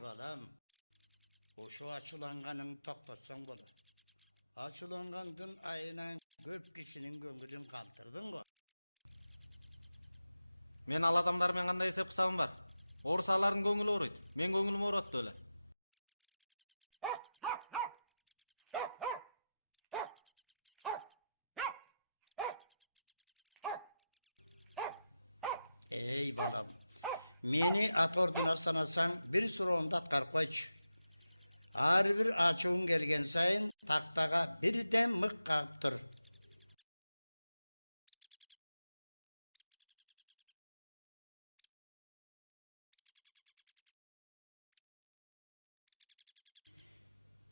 балам, ошо ачуланганын токтотсоң болот. Ачулангандын айынан көп кишинин көңүлүн калтырдың го. Мен ал адамдар менен кандай эсеп кысабым бар? Орус алардын көңүлү ооруйт. Мен көңүлүм ооротtu эле. Ey балам, мени ат ордуна санасаң, бир суроомду аткарып койчу. Ар бир ачууң келген сайын тактага бирден мык кагып тур.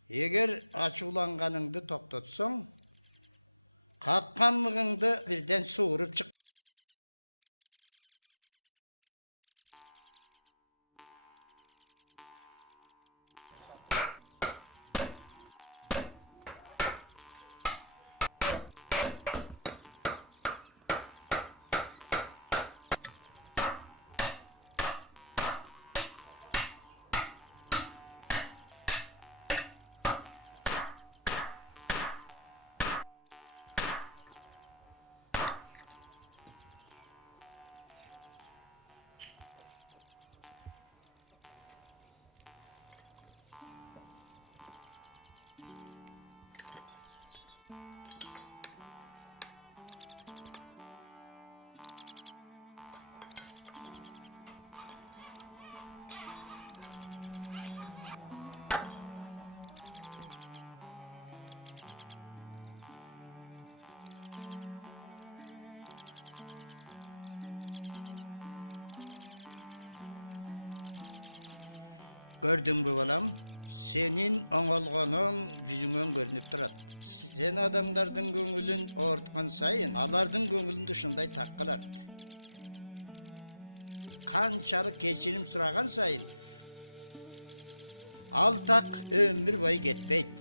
Эгер ачууланганыңды токтотсоң, каккан мыгыңды бирден сууруп чык. Gördüңбү балам, сенин оңолгонуң жүзүңөн көрүнүп турат. Сен адамдардын көңүлүн оорткан сайын, алардын көңүлүндө ушундай так калат. Канчалык кечирим сураган сайын, ал так өмүр бою кетпейт.